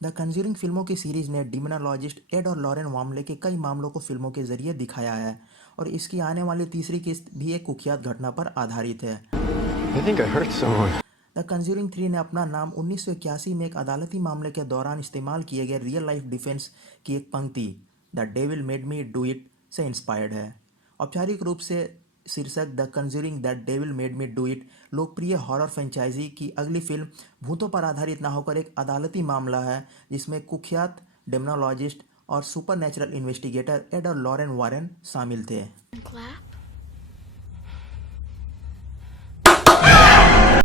The conjuring फिल्मों की series ने डिमोनोलॉजिस्ट एड और लॉरेन मामले के कई मामलों को फिल्मों के जरिए दिखाया है और इसकी आने वाली तीसरी किस्त भी एक कुख्यात घटना पर आधारित है। I think I hurt someone. The conjuring 3 ने अपना नाम 1981 में एक अदालती मामले के दौरान इस्तेमाल किए गए रियल लाइफ डिफेंस की एक पंक्ति the Devil Made Me Do it से इंस्पायर्ड है। औपचारिक रूप से शीर्षक the conjuring that devil Made Me Do it लोकप्रिय हॉरर फ्रेंचाइजी की अगली फिल्म भूतों पर आधारित न होकर एक अदालती मामला है जिसमें कुख्यात डेमनोलॉजिस्ट और सुपरनैचुरल इन्वेस्टिगेटर एड और लॉरेन वारेन शामिल थे। Clap.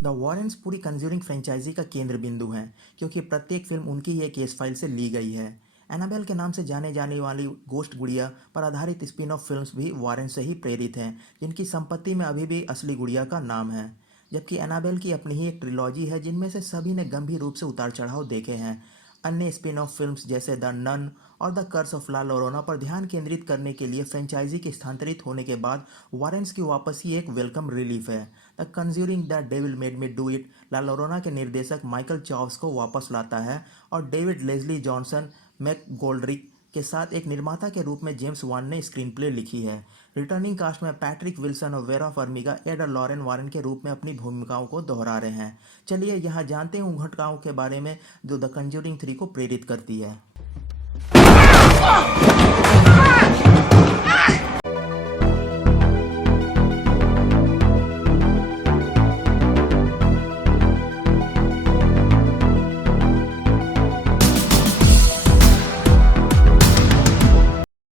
द वॉरेन्स पूरी कंज्यूरिंग फ्रेंचाइजी का केंद्र बिंदु हैं क्योंकि प्रत्येक फिल्म उनकी ही एक केस फाइल से ली गई है। एनाबेल के नाम से जाने जाने वाली गोस्ट गुड़िया पर आधारित स्पिन ऑफ फिल्म्स भी वॉरेन से ही प्रेरित हैं जिनकी संपत्ति में अभी भी असली गुड़िया का नाम है। जबकि एनाबेल की अपनी ही एक ट्रिलॉजी है जिनमें से सभी ने गंभीर रूप से उतार चढ़ाव देखे हैं। अन्य स्पिन ऑफ फिल्म्स जैसे द नन और द कर्स ऑफ ला लोरोना पर ध्यान केंद्रित करने के लिए फ्रेंचाइजी के स्थानांतरित होने के बाद वॉरेन्स की वापसी एक वेलकम रिलीफ है। The Conjuring the Devil Made Me Do It La Llorona के निर्देशक माइकल चाव्स को वापस लाता है और डेविड लेस्ली जॉनसन मैकगोल्ड्रिक के साथ एक निर्माता के रूप में जेम्स वान ने स्क्रीन प्ले लिखी है। रिटर्निंग कास्ट में पैट्रिक विल्सन और वेरा फर्मिगा एड और लॉरेन वारेन के रूप में अपनी भूमिकाओं को दोहरा रहे हैं। चलिए यहाँ जानते हैं उन घटनाओं के बारे में जो द कंज्यूरिंग 3 को प्रेरित करती है।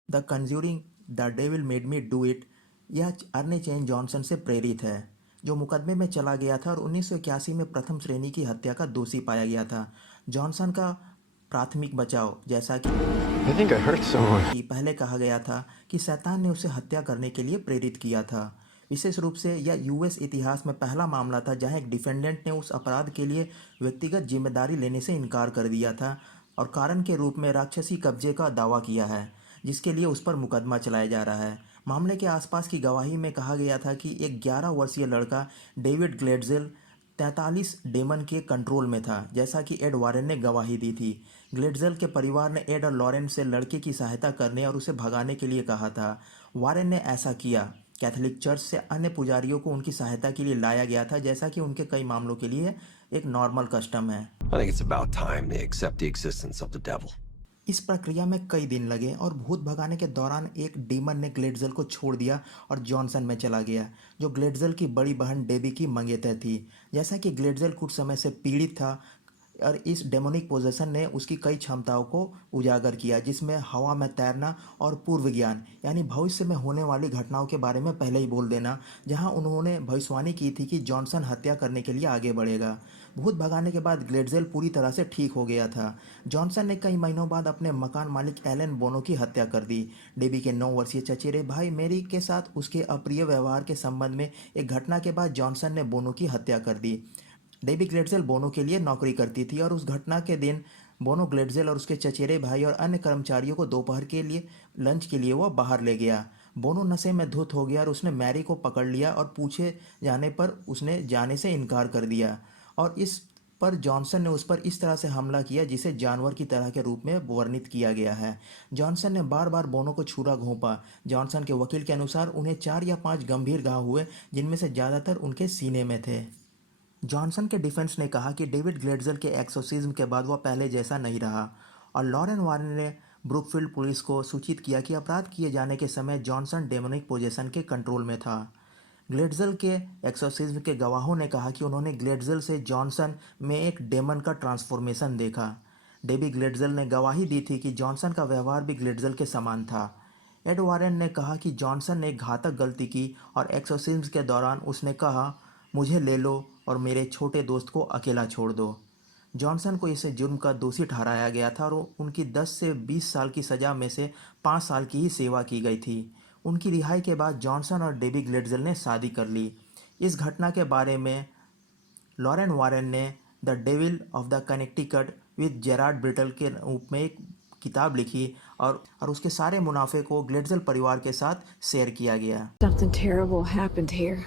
The Conjuring the Devil Made Me Do it यह अर्ने चेन जॉनसन से प्रेरित है जो मुकदमे में चला गया था और 1981 में प्रथम श्रेणी की हत्या का दोषी पाया गया था। जॉनसन का प्राथमिक बचाव जैसा I think I hurt someone. कि पहले कहा गया था कि शैतान ने उसे हत्या करने के लिए प्रेरित किया था। विशेष रूप से यह यूएस इतिहास में पहला मामला था जहां एक डिफेंडेंट ने उस अपराध के लिए व्यक्तिगत जिम्मेदारी लेने से इनकार कर दिया था और कारण के रूप में राक्षसी कब्जे का दावा किया है जिसके लिए उस पर मुकदमा चलाया जा रहा है। मामले के आसपास की गवाही में कहा गया था कि एक 11 वर्षीय लड़का डेविड ग्लेडजेल 43 डेमन के कंट्रोल में था जैसा कि एड वारेन ने गवाही दी थी। ग्लेडजेल के परिवार ने एड और लॉरेन से लड़के की सहायता करने और उसे भगाने के लिए कहा था। वारेन ने ऐसा किया। कैथोलिक चर्च से अन्य पुजारियों को उनकी सहायता के लिए लाया गया था जैसा कि उनके कई मामलों के लिए एक नॉर्मल कस्टम है। I think it's about time they accept the existence of the devil. इस प्रक्रिया में कई दिन लगे और भूत भगाने के दौरान एक डीमन ने ग्लेडजेल को छोड़ दिया और जॉनसन में चला गया जो ग्लेडजेल की बड़ी बहन डेबी की मंगेतर थी। जैसा कि ग्लेडजेल कुछ समय से पीड़ित था और इस डेमोनिक पोजेशन ने उसकी कई क्षमताओं को उजागर किया जिसमें हवा में तैरना और पूर्व ज्ञान यानी भविष्य में होने वाली घटनाओं के बारे में पहले ही बोल देना, जहां उन्होंने भविष्यवाणी की थी कि जॉनसन हत्या करने के लिए आगे बढ़ेगा। भूत भगाने के बाद ग्लेडजेल पूरी तरह से ठीक हो गया था। जॉनसन ने कई महीनों बाद अपने मकान मालिक एलन बोनो की हत्या कर दी। डेबी के 9 वर्षीय चचेरे भाई मेरी के साथ उसके अप्रिय व्यवहार के संबंध में एक घटना के बाद जॉनसन ने बोनो की हत्या कर दी। डेबी ग्लेडजेल बोनो के लिए नौकरी करती थी और उस घटना के दिन बोनो ग्लेडजेल और उसके चचेरे भाई और अन्य कर्मचारियों को दोपहर के लिए लंच के लिए वह बाहर ले गया। बोनो नशे में धुत हो गया और उसने मैरी को पकड़ लिया और पूछे जाने पर उसने जाने से इनकार कर दिया और इस पर जॉनसन ने उस पर इस तरह से हमला किया जिसे जानवर की तरह के रूप में वर्णित किया गया है। जॉनसन ने बार बार बोनो को छुरा घोंपा। जॉनसन के वकील के अनुसार उन्हें 4 या 5 गंभीर घाव हुए जिनमें से ज़्यादातर उनके सीने में थे। जॉनसन के डिफेंस ने कहा कि डेविड ग्लेडजेल के एक्सोर्सिज्म के बाद वह पहले जैसा नहीं रहा और लॉरेन वारेन ने ब्रुकफील्ड पुलिस को सूचित किया कि अपराध किए जाने के समय जॉनसन डेमोनिक पोजेशन के कंट्रोल में था। ग्लेडजेल के एक्सोर्सिज्म के गवाहों ने कहा कि उन्होंने ग्लेडजेल से जॉनसन में एक डेमन का ट्रांसफॉर्मेशन देखा। डेबी ग्लेडजेल ने गवाही दी थी कि जॉनसन का व्यवहार भी ग्लेडजेल के समान था। एड वारेन ने कहा कि जॉनसन ने घातक गलती की और एक्सोर्सिज्म के दौरान उसने कहा मुझे ले लो और मेरे छोटे दोस्त को अकेला छोड़ दो। जॉनसन को इसे जुर्म का दोषी ठहराया गया था और उनकी 10 से 20 साल की सज़ा में से 5 साल की ही सेवा की गई थी। उनकी रिहाई के बाद जॉनसन और डेबी ग्लेडजेल ने शादी कर ली। इस घटना के बारे में लॉरेन वारेन ने the devil of the Connecticut with Gerard Brittle के रूप में एक किताब लिखी और उसके सारे मुनाफे को ग्लेडजेल परिवार के साथ शेयर किया गया। Something terrible happened here.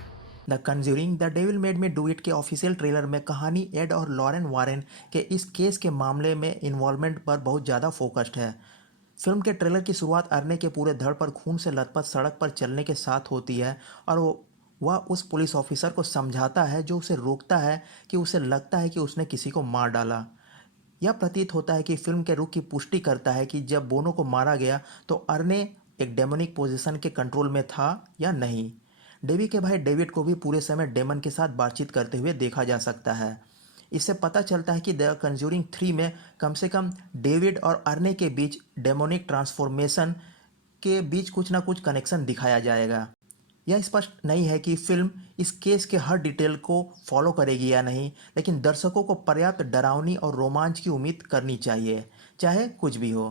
The Conjuring the Devil Made Me Do it के ऑफिशियल ट्रेलर में कहानी एड और लॉरेन वारेन के इस केस के मामले में इन्वॉल्वमेंट पर बहुत ज़्यादा फोकस्ड है। फिल्म के ट्रेलर की शुरुआत अरने के पूरे धड़ पर खून से लथपथ सड़क पर चलने के साथ होती है और वह उस पुलिस ऑफिसर को समझाता है जो उसे रोकता है कि उसे लगता है कि उसने किसी को मार डाला। यह प्रतीत होता है कि फिल्म के रुख की पुष्टि करता है कि जब बोनो को मारा गया तो अरने एक डेमोनिक पोजीशन के कंट्रोल में था या नहीं। डेवी के भाई डेविड को भी पूरे समय डेमन के साथ बातचीत करते हुए देखा जा सकता है। इससे पता चलता है कि द कंज्यूरिंग 3 में कम से कम डेविड और अर्ने के बीच डेमोनिक ट्रांसफॉर्मेशन के बीच कुछ ना कुछ कनेक्शन दिखाया जाएगा। यह स्पष्ट नहीं है कि फिल्म इस केस के हर डिटेल को फॉलो करेगी या नहीं, लेकिन दर्शकों को पर्याप्त डरावनी और रोमांच की उम्मीद करनी चाहिए, चाहे कुछ भी हो।